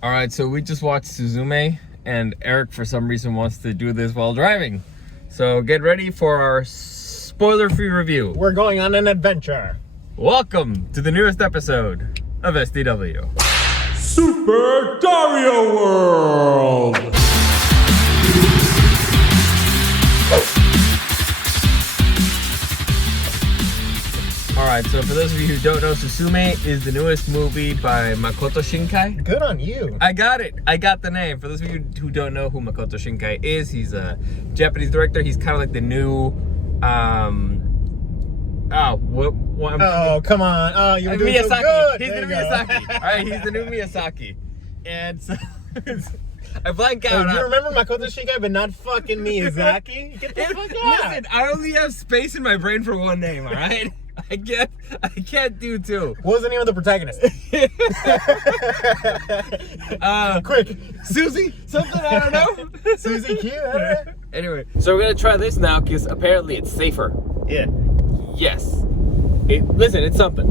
All right, so we just watched Suzume, and Eric, for some reason, wants to do this while driving. So get ready for our spoiler-free review. We're going on an adventure. Welcome to the newest episode of SDW. Super Dario World! Alright, so for those of you who don't know, Suzume is the newest movie by Makoto Shinkai. Good on you. I got it. I got the name. For those of you who don't know who Makoto Shinkai is, he's a Japanese director. He's kind of like the new, Oh, come on. Oh, you were doing Miyazaki. so good. He's There the new you go. Miyazaki. Alright, he's the new Miyazaki. And so, I blank out. Oh, you remember Makoto Shinkai, but not fucking Miyazaki? Get the fuck out. Listen, I only have space in my brain for one name, alright? I can't do two. What was the name of the protagonist? Quick. Susie? Something, I don't know. Susie Q? I don't know. Anyway, so we're gonna try this now because apparently it's safer. Yeah. Yes. Listen, it's something.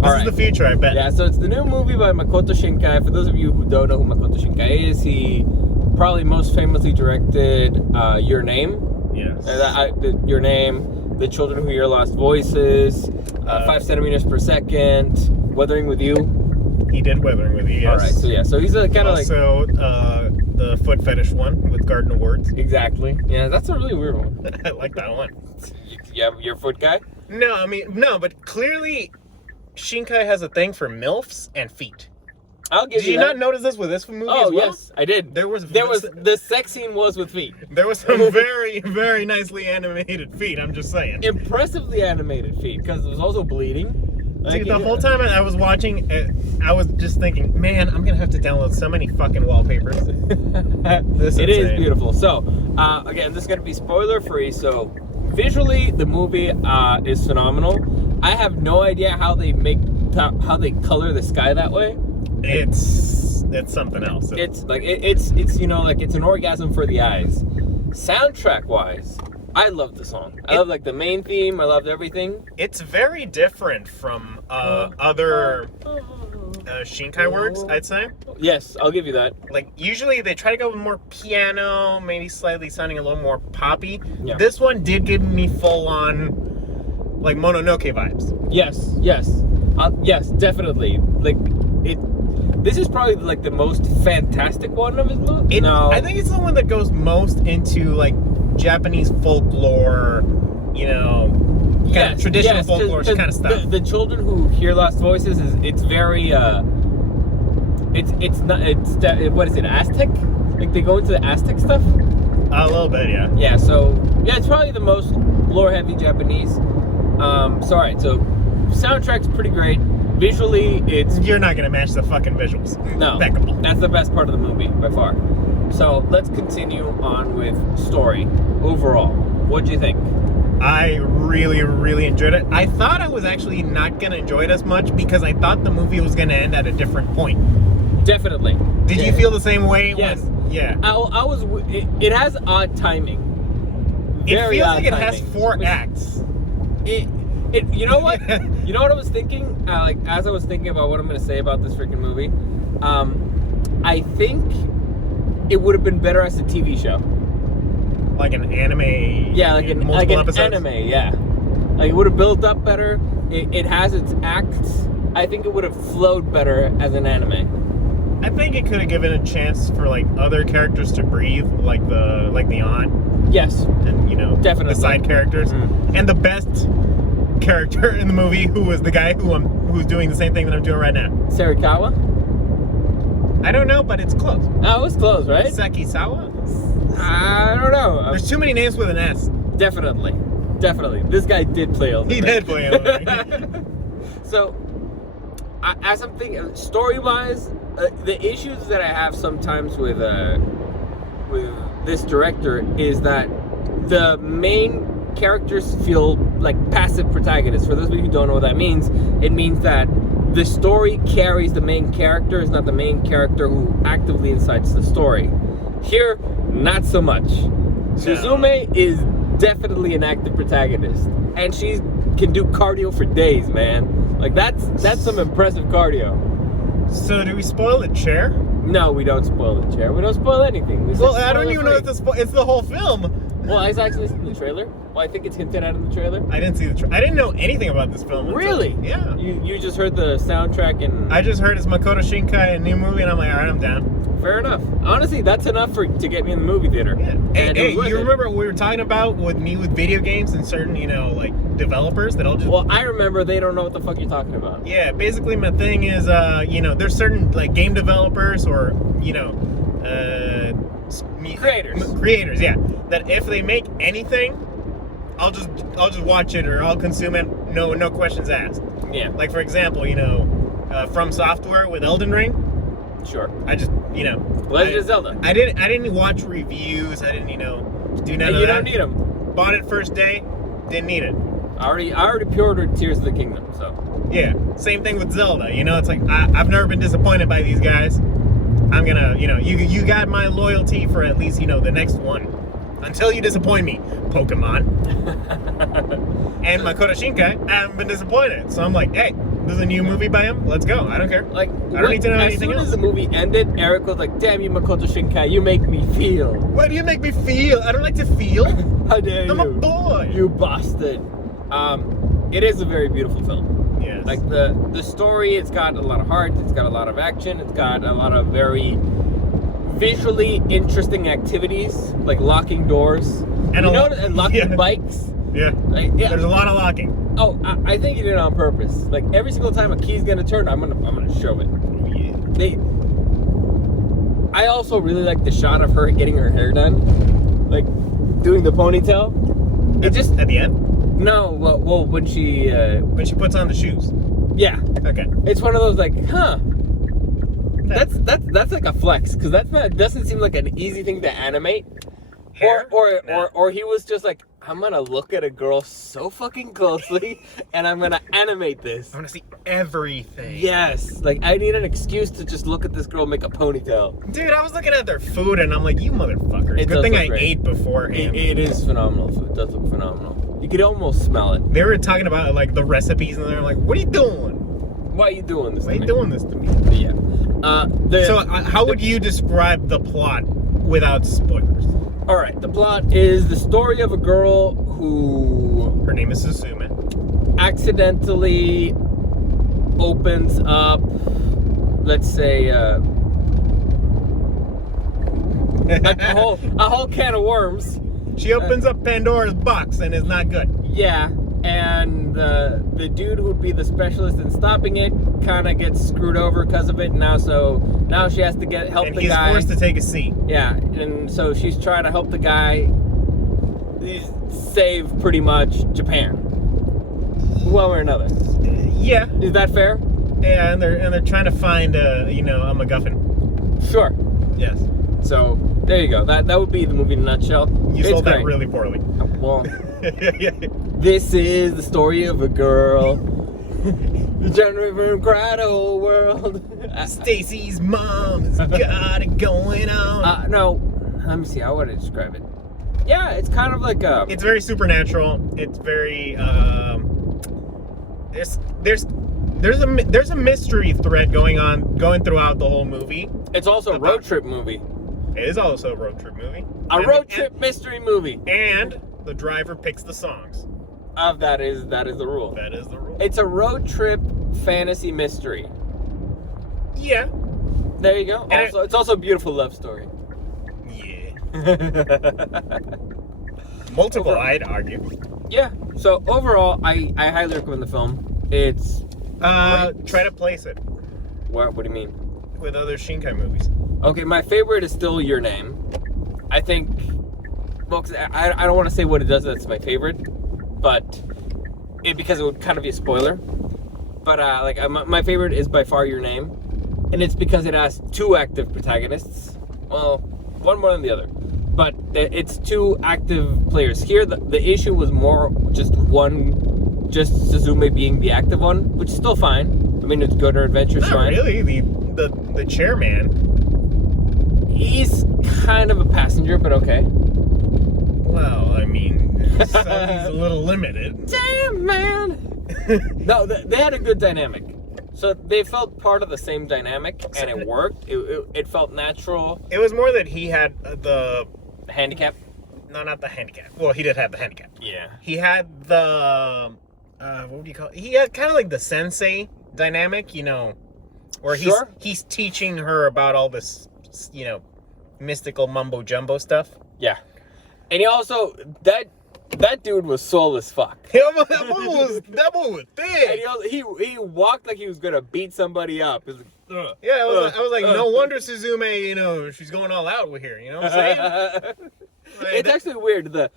This is the future, I bet. Yeah, so it's the new movie by Makoto Shinkai. For those of you who don't know who Makoto Shinkai is, he probably most famously directed Your Name. Yes. Your Name, The Children Who Hear Lost Voices, 5 centimeters per second, Weathering with You. He did Weathering with You, yes. Alright, so he's a kind of like... Also, the foot fetish one with Garden of Words. Exactly. Yeah, that's a really weird one. I like that one. Yeah, you're a foot guy? No, but clearly Shinkai has a thing for MILFs and feet. I'll give Did you you that. not notice this with this movie as Oh, well? yes, I did. There was the sex scene was with feet. There was some very, very nicely animated feet, I'm just saying. Impressively animated feet, because it was also bleeding. Dude, the whole time I was watching, I was just thinking, man, I'm going to have to download so many fucking wallpapers. It is beautiful. So, again, this is going to be spoiler-free, so visually, the movie is phenomenal. I have no idea how they color the sky that way. It's something else. It's like it's you know, like it's an orgasm for the eyes. Soundtrack wise, I love the song. I love like the main theme. I loved everything. It's very different from other Shinkai works, I'd say. Yes, I'll give you that. Like usually they try to go with more piano, maybe slightly sounding a little more poppy. Yeah. This one did give me full on like Mononoke vibes. Yes, definitely. Like it. This is probably like the most fantastic one of his movies. I think it's the one that goes most into like Japanese folklore, you know, kind of traditional folklore kind of stuff. The Children Who Hear Lost Voices it's very what is it, Aztec? Like they go into the Aztec stuff? A little bit, yeah. Yeah, so it's probably the most lore heavy Japanese. So soundtrack's pretty great. Visually, you're not gonna match the fucking visuals. No, impeccable. That's the best part of the movie by far. So let's continue on with story. Overall, what'd you think? I really, really enjoyed it. I thought I was actually not gonna enjoy it as much because I thought the movie was gonna end at a different point. Definitely. Did you feel the same way? Yes. Yeah. I was. It has odd timing. It feels like it timing. has 4 acts. You know what? You know what I was thinking? Like as I was thinking about what I'm gonna say about this freaking movie, I think it would have been better as a TV show. Like an anime. Yeah, like an episodes? anime. Yeah, like it would have built up better. It has its acts. I think it would have flowed better as an anime. I think it could have given a chance for like other characters to breathe, like the aunt. Yes, and you know, definitely the side characters, and the best character in the movie, who was the guy who's doing the same thing that I'm doing right now. Sarikawa? I don't know, but it's close. Oh, it was close, right? Sakisawa? I don't know. There's too many names with an S. Definitely. This guy did play Elden Ring. He did play Elden Ring. So, as I'm thinking, story-wise, the issues that I have sometimes with this director is that the main characters feel like passive protagonists. For those of you who don't know what that means, it means that the story carries the main character. It's not the main character who actively incites the story. Here, not so much. Suzume is definitely an active protagonist, and she can do cardio for days, man. Like that's some impressive cardio. So do we spoil the chair? No, we don't spoil the chair. We don't spoil anything. Well, I don't even know if it's the whole film. Well, I actually seen the trailer. Well, I think it's hinted at in the trailer. I didn't see I didn't know anything about this film. Really? Yeah. You just heard the soundtrack and... I just heard it's Makoto Shinkai, a new movie, and I'm like, all right, I'm down. Fair enough. Honestly, that's enough to get me in the movie theater. Yeah. And Hey, you remember what we were talking about with video games and certain, like, developers that'll just... Well, I remember they don't know what the fuck you're talking about. Yeah, basically my thing is, there's certain, like, game developers or, creators, yeah, that if they make anything, I'll just watch it or I'll consume it, no questions asked. Yeah. Like, for example, From Software with Elden Ring. Sure. I just, Legend of Zelda. I didn't watch reviews. I didn't, do none of that. You don't need them. Bought it first day, didn't need it. I already pre-ordered Tears of the Kingdom, so. Yeah, same thing with Zelda. It's like I've never been disappointed by these guys. I'm gonna, you got my loyalty for at least, the next one. Until you disappoint me, Pokemon. And Makoto Shinkai, I haven't been disappointed. So I'm like, hey, there's a new movie by him. Let's go. I don't care. Like, I don't need to know anything else. As soon as the movie ended, Eric was like, damn you, Makoto Shinkai, you make me feel. Why do you make me feel? I don't like to feel. How dare you? I'm a boy. You bastard. It is a very beautiful film. Yes. Like the story, it's got a lot of heart, it's got a lot of action, it's got a lot of very visually interesting activities, like locking doors. And locking bikes. Yeah. Yeah. There's a lot of locking. Oh, I think he did it on purpose. Like every single time a key's gonna turn, I'm gonna show it. Oh, yeah. I also really like the shot of her getting her hair done, like doing the ponytail. At the end? No, well, when she puts on the shoes. Yeah. Okay. It's one of those like, huh. That's like a flex, because doesn't seem like an easy thing to animate. Hair? Or he was just like, I'm gonna look at a girl so fucking closely and I'm gonna animate this. I wanna see everything. Yes. Like I need an excuse to just look at this girl make a ponytail. Dude, I was looking at their food and I'm like, you motherfuckers. Good thing I ate beforehand. It is phenomenal. Food does look phenomenal. You could almost smell it. They were talking about like the recipes and they're like, what are you doing? Why are you doing this to me? Why are you doing this to me? Yeah. How would you describe the plot without spoilers? All right, the plot is the story of a girl who... Her name is Suzume. Accidentally opens up, let's say, a whole can of worms. She opens up Pandora's box and is not good. Yeah, and the dude who would be the specialist in stopping it kind of gets screwed over because of it. Now she has to help the guy. And he's forced to take a seat. Yeah, and so she's trying to help the guy save pretty much Japan, one way or another. Yeah. Is that fair? Yeah, and they're trying to find a MacGuffin. Sure. Yes. So there you go. That would be the movie in a nutshell. You sold that really poorly. Well, this is the story of a girl. The generator cried the whole world. Stacy's mom's got it going on. No, let me see. How would I describe it? Yeah, it's kind of like a... It's very supernatural. It's very there's a mystery thread going throughout the whole movie. It's also a road trip movie. It is also a road trip movie. A road trip mystery movie. And the driver picks the songs. That is the rule. That is the rule. It's a road trip fantasy mystery. Yeah. There you go. And it's also a beautiful love story. Yeah. Multiple, I'd argue. Yeah. So overall, I highly recommend the film. It's try to place it. What do you mean? With other Shinkai movies. Okay, my favorite is still Your Name. I think, well, 'cause I don't want to say what it does that's my favorite, but because it would kind of be a spoiler. But my favorite is by far Your Name, and it's because it has two active protagonists. Well, one more than the other, but it's two active players. Here, the issue was more just Suzume being the active one, which is still fine. I mean, it's good or adventure's fine. Not really. The chairman. He's kind of a passenger, but okay. Well, I mean, he's a little limited. Damn, man. No, they had a good dynamic. So they felt part of the same dynamic, and it worked. It felt natural. It was more that he had the handicap. No, not the handicap. Well, he did have the handicap. Yeah. He had the what would you call it? He had kind of like the sensei dynamic, you know, where he's teaching her about all this, you know, mystical mumbo jumbo stuff. Yeah. And he also that dude was soul as fuck. that boy was thick. And he walked like he was gonna beat somebody up. He was like, Yeah, I was like, no wonder Suzume, you know, she's going all out with here. You know what I'm saying? It's actually weird. The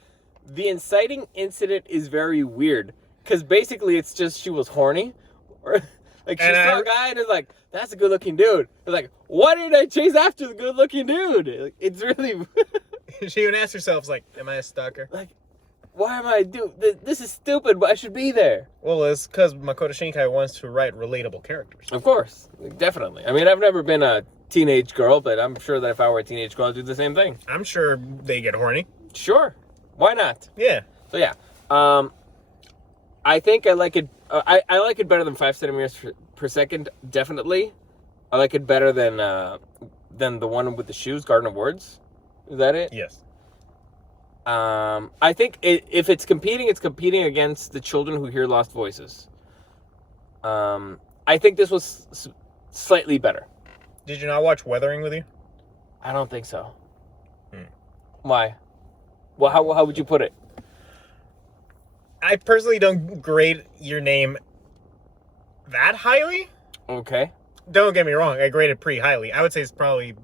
inciting incident is very weird because basically it's just she was horny, or like she saw a guy and is like, "That's a good-looking dude." It's like, why did I chase after the good-looking dude? Like, it's really. She even asked herself, like, "Am I a stalker?" Like, why am I this is stupid, but I should be there. Well, it's because Makoto Shinkai wants to write relatable characters. Of course, definitely. I mean, I've never been a teenage girl, but I'm sure that if I were a teenage girl, I'd do the same thing. I'm sure they get horny. Sure, why not? Yeah. So yeah, I think I like it. I like it better than 5 centimeters per second. Definitely, I like it better than the one with the shoes, Garden of Words. Is that it? Yes. I think if it's competing against the children who hear lost voices. I think this was slightly better. Did you not watch Weathering with you? I don't think so. Why? Well, how would you put it? I personally don't grade Your Name that highly. Okay. Don't get me wrong, I grade it pretty highly. I would say it's probably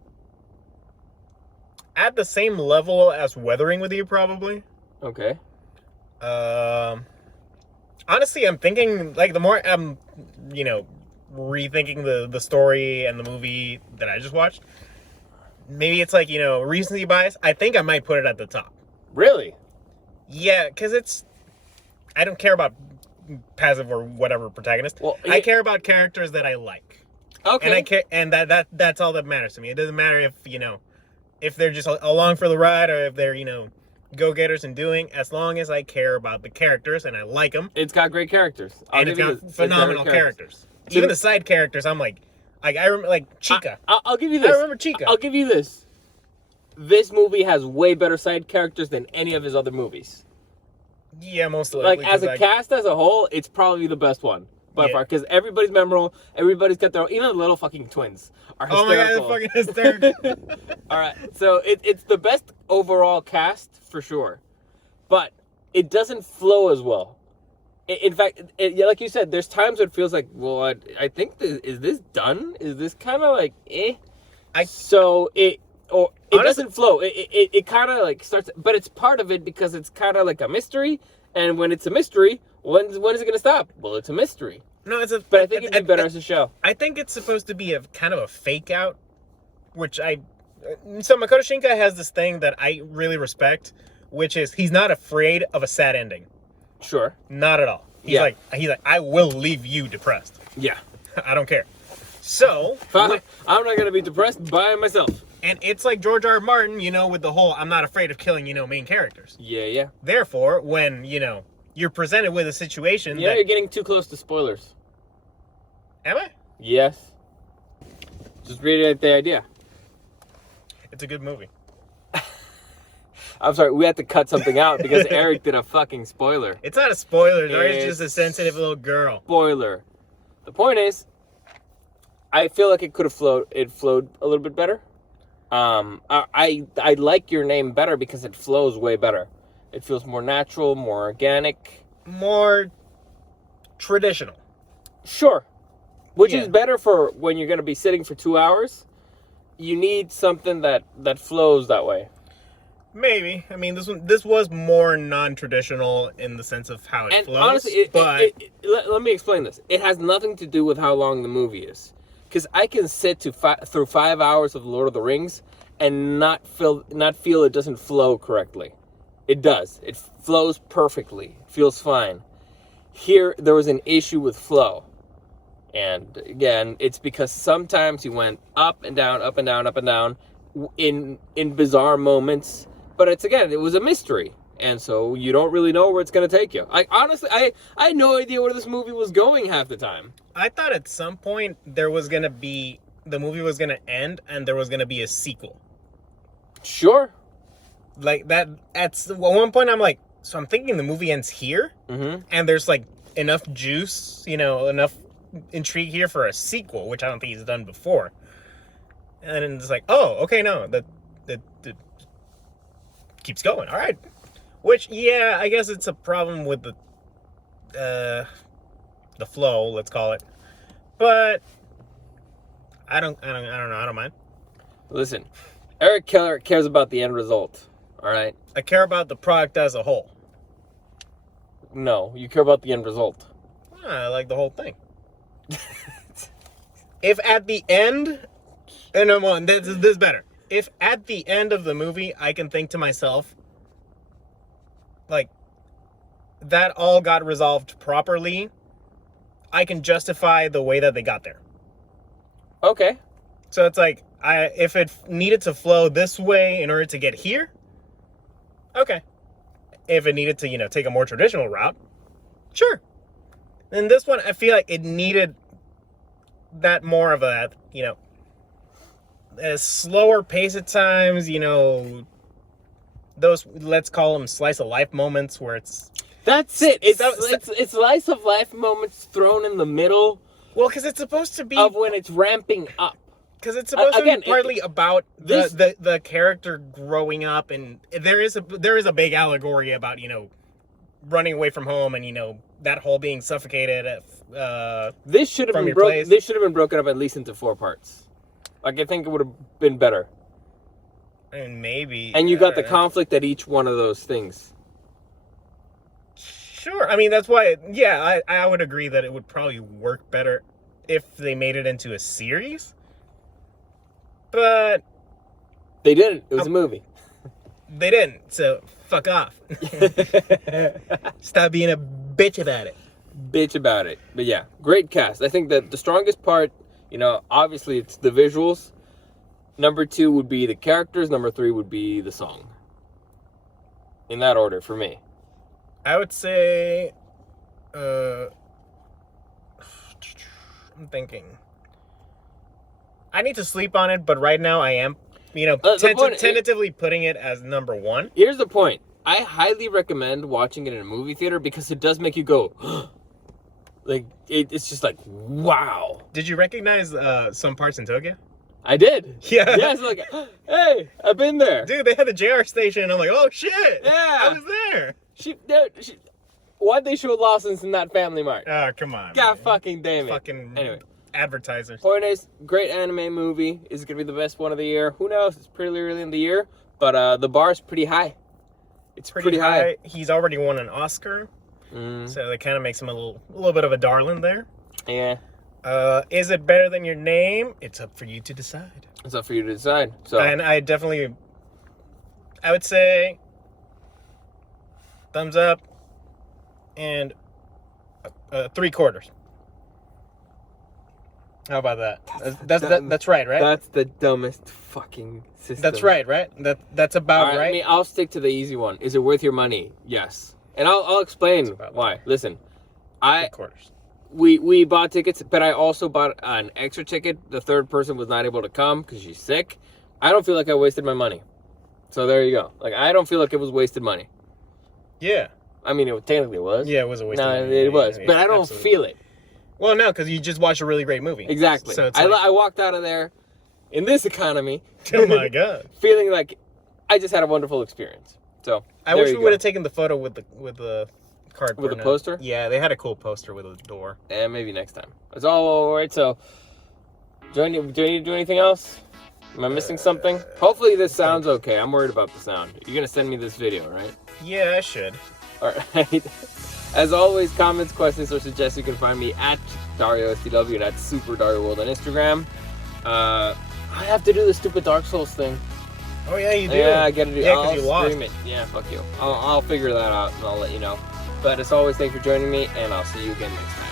at the same level as Weathering with You, probably. Okay. Honestly, I'm thinking, like, the more I'm, you know, rethinking the story and the movie that I just watched, maybe it's like, you know, recency bias. I think I might put it at the top. Really? Yeah, because I don't care about passive or whatever protagonist. Well, I care about characters that I like. Okay. And I care, and that's all that matters to me. It doesn't matter if, you know, if they're just along for the ride or if they're, you know, go-getters and doing, as long as I care about the characters and I like them. It's got great characters. And it's got phenomenal characters. Even the side characters, I'm like I remember, like, Chica. I'll give you this. I remember Chica. I'll give you this. This movie has way better side characters than any of his other movies. Yeah, most likely. Like, as a cast as a whole, it's probably the best one by far. Because everybody's memorable. Everybody's got their own. Even the little fucking twins are hysterical. Oh my god, they're fucking hysterical. All right. So it's the best overall cast for sure. But it doesn't flow as well. In fact, like you said, there's times where it feels like, well, I think, is this done? Is this kind of like, eh? So it doesn't flow. It kind of like starts, but it's part of it because it's kind of like a mystery. And when it's a mystery, when is it going to stop? Well, it's a mystery. No, but I think it'd be better as a show. I think it's supposed to be a kind of a fake out, which so Makoto Shinkai has this thing that I really respect, which is he's not afraid of a sad ending. Sure. Not at all. He's like, I will leave you depressed. Yeah. I don't care. So I'm not gonna be depressed by myself. And it's like George R. R. Martin, you know, with the whole I'm not afraid of killing, you know, main characters. Yeah. Therefore, when, you know, you're presented with a situation you're getting too close to spoilers. Am I? Yes. Just reiterate the idea. It's a good movie. I'm sorry, we had to cut something out because Eric did a fucking spoiler. It's not a spoiler, Dari's just a sensitive little girl. Spoiler. The point is, I feel like it could have flowed a little bit better. I like Your Name better because it flows way better. It feels more natural, more organic. More traditional. Sure. Which is better for when you're going to be sitting for 2 hours. You need something that flows that way. Maybe. I mean, this was more non-traditional in the sense of how it flows. Honestly, let me explain this. It has nothing to do with how long the movie is. Because I can sit through 5 hours of Lord of the Rings and not feel it doesn't flow correctly. It does. It flows perfectly. It feels fine. Here, there was an issue with flow. And again, it's because sometimes he went up and down, up and down, up and down in bizarre moments. But it was a mystery. And so you don't really know where it's going to take you. Honestly, I had no idea where this movie was going half the time. I thought at some point the movie was gonna end and there was gonna be a sequel. Sure. Like that. At one point, I'm like, so I'm thinking the movie ends here, and there's like enough juice, enough intrigue here for a sequel, which I don't think he's done before. And it's like, oh, okay, no, that keeps going. All right. Which, yeah, I guess it's a problem with the flow, let's call it. But I don't know. I don't mind. Listen, Eric Keller cares about the end result. All right. I care about the product as a whole. No, you care about the end result. I like the whole thing. If at the end, and this is better. If at the end of the movie, I can think to myself, like, that all got resolved properly, I can justify the way that they got there. Okay. So it's like, if it needed to flow this way in order to get here, okay. If it needed to, take a more traditional route, sure. And this one, I feel like it needed that more of a, a slower pace at times, those, let's call them slice of life moments where it's... That's it. It's slice of life moments thrown in the middle. Well, because it's supposed to be... Of when it's ramping up. Because it's supposed to be partly about the character growing up, and there is a big allegory about, running away from home and, that whole being suffocated this should have been broken up at least into 4 parts. Like, I think it would have been better. And maybe... And you got the conflict at each one of those things. Sure. I mean, that's why... Yeah, I would agree that it would probably work better if they made it into a series. But... They didn't. It was a movie. They didn't, so fuck off. Stop being a bitch about it. Bitch about it. But yeah, great cast. I think that the strongest part, obviously it's the visuals. Number 2 would be the characters. Number 3 would be the song. In that order for me. I would say... I'm thinking... I need to sleep on it, but right now I am, tentatively putting it as number 1. Here's the point. I highly recommend watching it in a movie theater because it does make you go, like, it's just like, wow. Did you recognize some parts in Tokyo? I did. Yeah. Yes, like, hey, I've been there. Dude, they had the JR station, and I'm like, oh, shit. Yeah. I was there. Why'd they show Lawson's in that Family Mart? Oh, come on. God fucking damn it. Fucking anyway. Advertisers. Point is, great anime movie. Is it going to be the best one of the year? Who knows? It's pretty early in the year. But the bar is pretty high. It's pretty high. He's already won an Oscar. So that kind of makes him a little bit of a darling there. Yeah. Is it better than your name? It's up for you to decide. It's up for you to decide. So. And I would say thumbs up and 3/4. How about that? That's right? That's the dumbest fucking system. That's right? That's about right. I mean, I'll stick to the easy one. Is it worth your money? Yes. And I'll explain why. Right. Listen, we bought tickets, but I also bought an extra ticket. The third person was not able to come because she's sick. I don't feel like I wasted my money. So there you go. Like, I don't feel like it was wasted money. Yeah. I mean, it technically was. Yeah, it was a waste of money. No, it was. But I don't feel it. Well, no, because you just watched a really great movie. Exactly. So it's I walked out of there in this economy. Oh my god. Feeling like I just had a wonderful experience. So I wish we would have taken the photo with the card. With the poster? Yeah, they had a cool poster with a door. And maybe next time. It's all right. So do I need to do anything else? Am I missing something? Hopefully this sounds okay. I'm worried about the sound. You're gonna send me this video, right? Yeah, I should. All right. As always, comments, questions, or suggestions, you can find me at DarioSTW and at Super Dario World on Instagram. I have to do the stupid Dark Souls thing. Oh yeah, you do. Yeah, I gotta do. Yeah, because you lost. Stream it. Yeah, fuck you. I'll figure that out and I'll let you know. But as always, thanks for joining me, and I'll see you again next time.